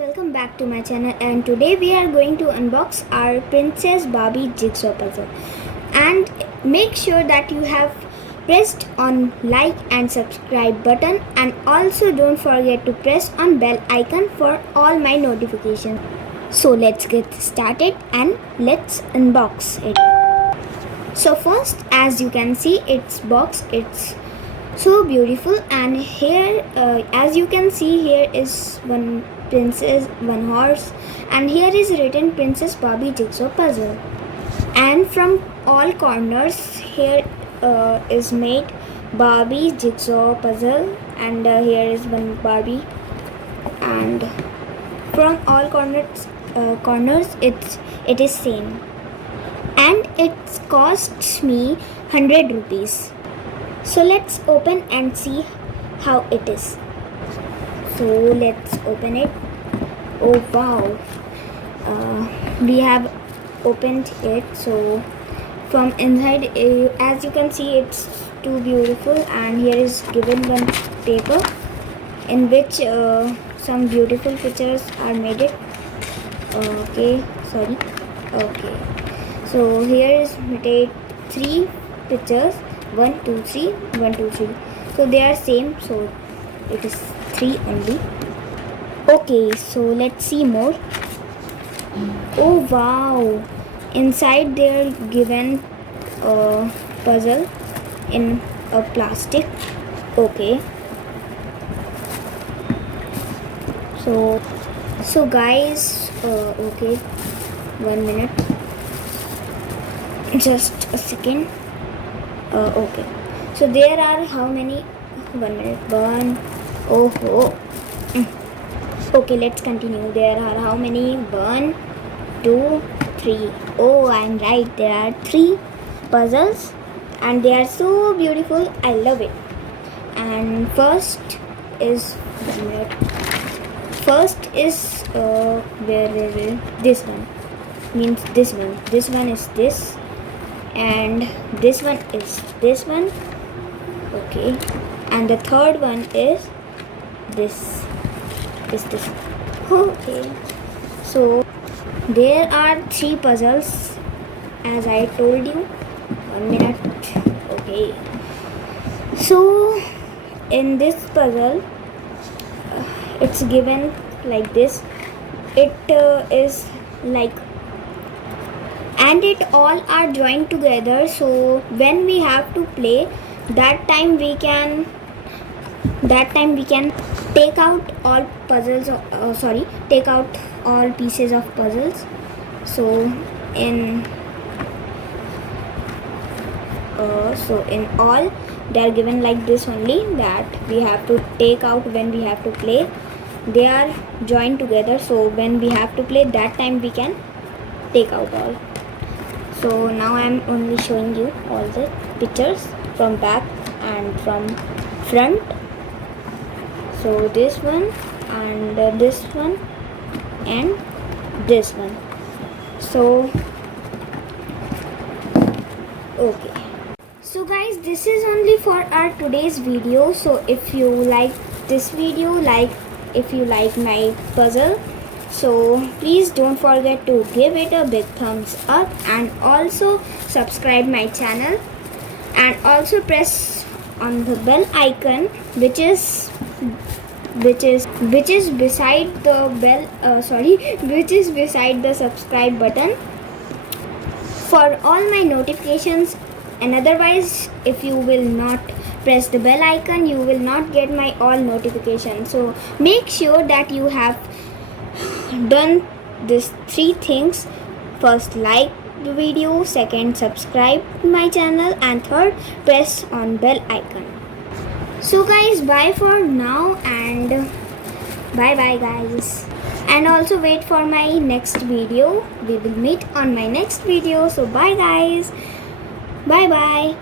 welcome back to my channel, and today we are going to unbox our Princess Barbie jigsaw puzzle. And make sure that you have pressed on like and subscribe button, and also don't forget to press on bell icon for all my notifications. So let's get started and let's unbox it. So first, as you can see, it's so beautiful, and here as you can see, here is one princess, one horse, and here is written Princess Barbie jigsaw puzzle. And from all corners here is made Barbie jigsaw puzzle, and here is one Barbie, and from all corners it is same, and it costs me 100 rupees. So let's open and see how it is. So let's open it. Oh wow, we have opened it. So from inside, as you can see, it's too beautiful, and here is given one paper in which some beautiful pictures are made it. Okay, so here is made 3 pictures, 1 2 3, 1 2 3. So they are same, so it is 3 only. Okay, so let's see more. Oh wow, inside they are given a puzzle in a plastic. Okay, so guys, okay, 1 minute, just a second. Okay, so there are how many? 1 minute. Okay, let's continue. There are how many? 1 2 3. Oh, I'm right, there are 3 puzzles, and they are so beautiful. I love it. And first is where this one means this one is this, and this one is this one. Okay, and the third one is this. Okay, so there are 3 puzzles, as I told you. 1 minute. Okay, so in this puzzle, it's given like this. It is like, and it all are joined together, so when we have to play, that time we can take out all puzzles, take out all pieces of puzzles. So in all, they are given like this only, that we have to take out when we have to play. They are joined together, so when we have to play, that time we can take out all. So now I'm only showing you all the pictures from back and from front. So this one, and this one, and this one. So okay, so guys, this is only for our today's video. So if you like this video, if you like my puzzle, so please don't forget to give it a big thumbs up, and also subscribe my channel, and also press on the bell icon which is beside the which is beside the subscribe button for all my notifications. And otherwise, if you will not press the bell icon, you will not get my all notifications. So make sure that you have done these 3 things. First, like the video, second, subscribe my channel, and third, press on bell icon. So guys, bye for now, and bye guys, and also wait for my next video. We will meet on my next video. So bye guys, bye.